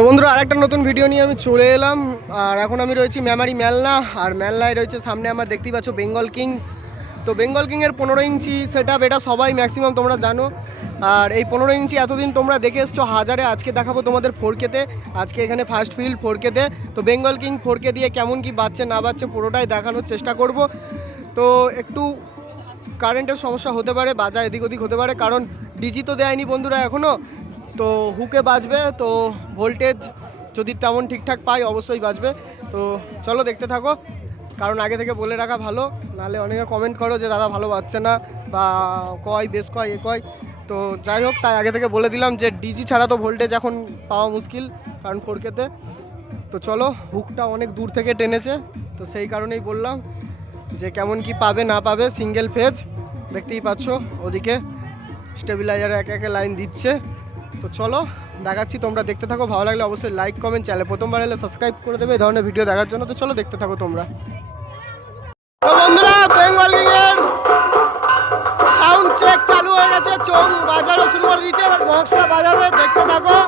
So বন্ধুরা, আরেকটা নতুন ভিডিও নিয়ে আমি চলে এলাম। আর এখন আমি রয়েছি মেমারি মেলনা, আর মেলনায় রয়েছে সামনে আমার দেখতেই পাচ্ছ বেঙ্গল কিং তো বেঙ্গল কিংয়ের পনেরো ইঞ্চি সেট এটা সবাই ম্যাক্সিমাম তোমরা জানো। আর এই পনেরো ইঞ্চি এতদিন তোমরা দেখে এসছো হাজারে, আজকে দেখাবো তোমাদের ফোর কেতে আজকে এখানে ফার্স্ট ফিল্ড ফোর কেতে তো। বেঙ্গল কিং ফোর কে দিয়ে কেমন কি বাচ্চা না বাচ্চা পুরোটাই দেখানোর চেষ্টা করব। তো একটু কারেন্টের সমস্যা হতে পারে বাজা এদিক ওদিক হতে পারে, কারণ ডিজি তো দেয়নি বন্ধুরা এখনও তো হুকে বাজবে, তো ভোল্টেজ যদি তেমন ঠিকঠাক পাই অবশ্যই বাজবে। তো চলো দেখতে থাকো, কারণ আগে থেকে বলে রাখা ভালো, নাহলে অনেকে কমেন্ট করো যে, দাদা ভালো বাজছে না বা কয়, বেশ কয়, এ কয়। তো যাই হোক, তাই আগে থেকে বলে দিলাম যে, ডিজি ছাড়া তো ভোল্টেজ এখন পাওয়া মুশকিল, কারণ ফোরকেতে তো। চলো, হুকটা অনেক দূর থেকে টেনেছে, তো সেই কারণেই বললাম যে, কেমন কি পাবে, না পাবে সিঙ্গেল ফেজ দেখতেই পাচ্ছ, ওদিকে স্টেবিলাইজার একে একে লাইন দিচ্ছে। তো চলো, দেখাচ্ছি, তোমরা দেখতে থাকো। ভালো লাগলে অবশ্যই লাইক কমেন্ট চ্যানেল প্রথমবার এলে সাবস্ক্রাইব করে দেবে। এই ধরনের ভিডিও দেখার জন্য তো চলো, দেখতে থাকো তোমরা। বন্ধুরা বেঙ্গল কিংয়ের সাউন্ড চেক চালু হয়ে গেছে। চোং বাজানো শুরু করে দিয়েছে। এবার বক্সটা বাজাবে। দেখতে থাকো।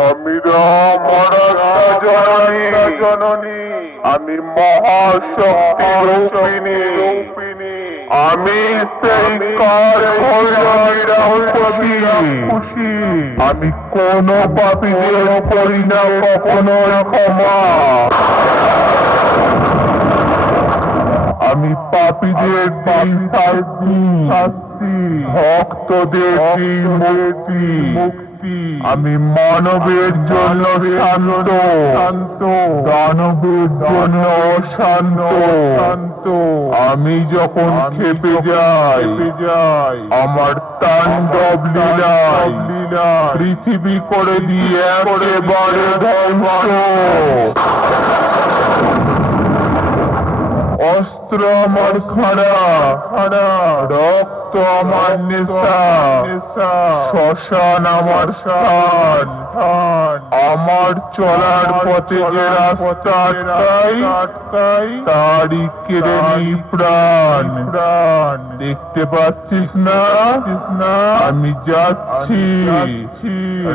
আমি জননী আমি মহাশক্তি রূপিণী আমি সেই কার খুশি আমি কোন পাপীদের করি না কখনো ক্ষমা। আমি পাপীদের দিন শাস্তি। ভক্তদের মুক্তি মুক্তি। আমি মানবের জন্য শান্ত। শান্ত। দানবের জন্য অশান্ত। শান্ত। আমি যখন খেপে যাই যাই আমার তাণ্ডব লীলায় লীলায় পৃথিবী করে দিয়ে একেবারে ধ্বংস। অস্ত্র আমার খাড়া খাড়া। রক্ত আমার নেশা। নেশা। শ্মশান আমার স্থান। আমার চলার পথে যে রাস্তা আটকাই তারই কেড়ে নি প্রাণ। প্রাণ। দেখতে পাচ্ছিস না? না? আমি যাচ্ছি।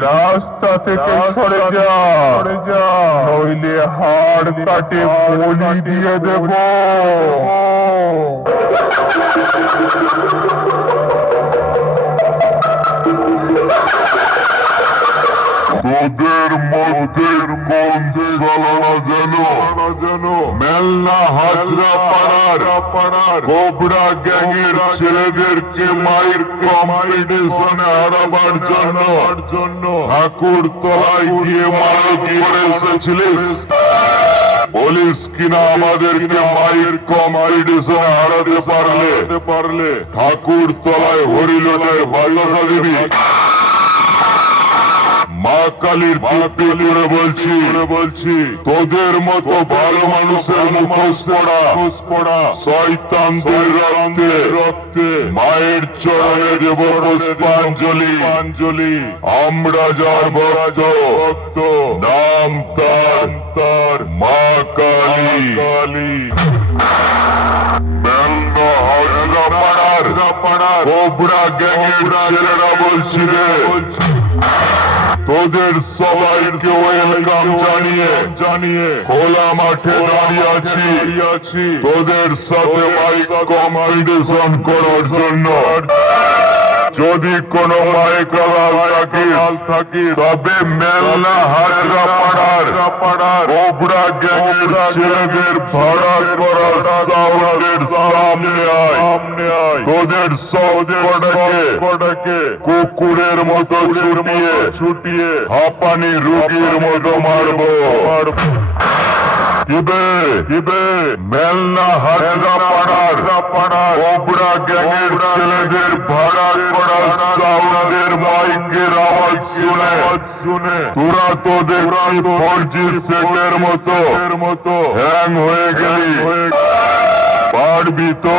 রাস্তা থেকে সরে যা। সরে যা। নইলে হাড় কাটে বলি দিয়ে দেব। তোদের মধ্যে কোন সালানা যেন। যেন। মেলনা হাজরা পাড়ার। পাড়ার। কোবরা গ্যাংয়ের ছেলেদেরকে মায়ের কম্পিটিশনে হারাবার জন্য। ঠাকুর তলায় গিয়ে মাইক করে এসেছিলিস? বলিস কিনা আমাদেরকে মাইক কম্পিটিশনে হারাতে পারলে? পারলে। ঠাকুর তলায় হরিলোটের ভালোবাসা দিবি। মা কালীর দিব্যি করে বলছি। বলছি। তোদের মতো ভালো মানুষের মুখোশ পড়া। পড়া। শয়তানদের রক্তে। রক্তে। মায়ের চরণে দেব পুষ্পাঞ্জলি। অঞ্জলি আমরা যার ভক্ত। ভক্ত। নাম তার। তার। মা কালী। কালী। হাজরা পাড়ার কোবরা গ্যাংয়ের তোদের সবাইকে জানিয়ে জানিয়ে খোলা মাঠে দাঁড়িয়ে আছি। তোদের সাথে বাইক কম্পিটিশন করার জন্য। যদি কোনো মাইক লাল থাকে তবে মেলনা হাজরা পাড়ার কোবরা গ্যাংয়ের ছেলেদের ভাড়া করা সাউন্ডের সামনে আয়। তোদের কটাকে কুকুরের মতো ছুটিয়ে ছুটিয়ে হাঁপানি রুগীর মতো মারবো। মারবো। কিবে কিবে? মেলনা হাজরা পাড়ার কোবরা গ্যাংয়ের ছেলেদের ভাড়া করা সাউন্ডের মাইকের আওয়াজ শুনে শুনে। তোরা তো দেখছি ফোরজি সেটের মতো। হ্যাং হয়ে গেলি। পারবি তো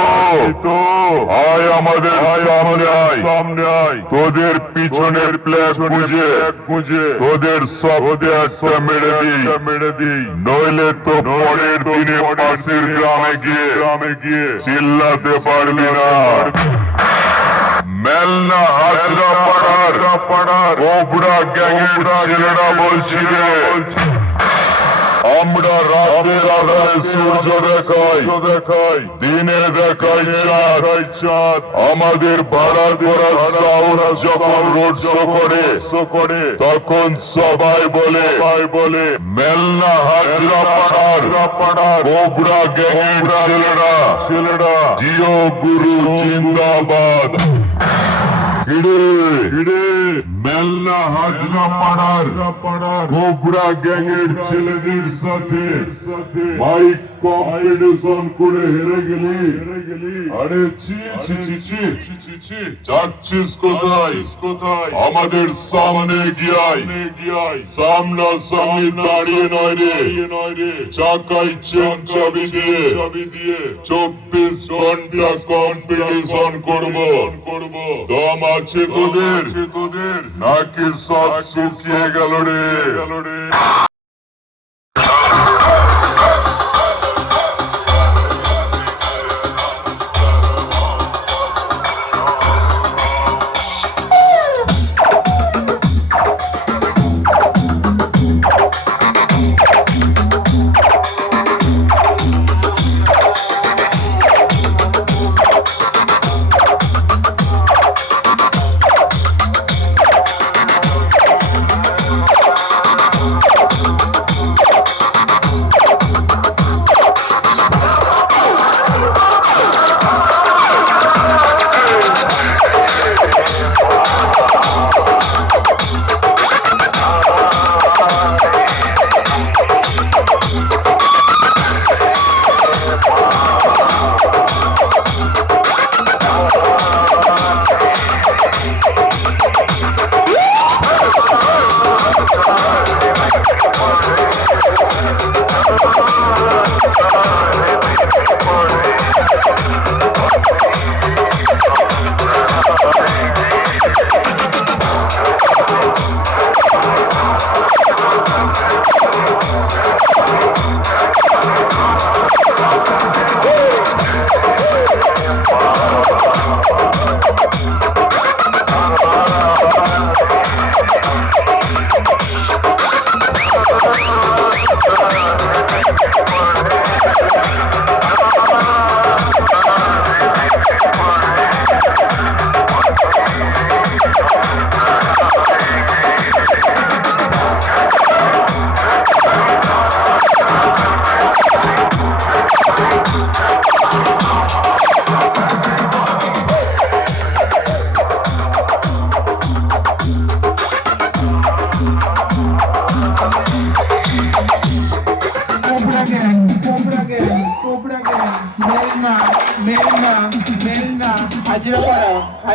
আয় আমাদের সামনে আয়। সামনে আয়। তোদের পিছনের প্লেট বুঝে বুঝে তোদের সব একটা মেরে দিই। মেরে দিই। নইলে তো পরের দিনে পাশের গ্রামে গিয়ে গ্রামে গিয়ে চিল্লাতে পারবি না। মেলনা হাজরা পাড়ার পাড়ার কোবরা গ্যাংয়ের ছেলেরা বলছি রে। আমরা রাতের আধারে সূর্য দেখাই। দেখাই দিনে দেখাই চাঁদ। চাঁদ আমাদের করা সাউন্ড যখন রোড শো করে করে তখন সবাই বলে বলে মেলনা হাজরা পাড়ার পাড়ার কোবরা ছেলেরা ছেলেরা, জিও গুরু জিন্দাবাদ। আমাদের সামনে সামনা সামনি দাঁড়িয়ে নয় রে। চাকাই চেন চাবি দিয়ে চাবি দিয়ে চব্বিশ ঘণ্টা কম্পিটিশন করব। করব আছে তোদের। নাকি সব শুকিয়ে গেল রে।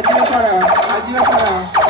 গেল করা আজিও পাড়া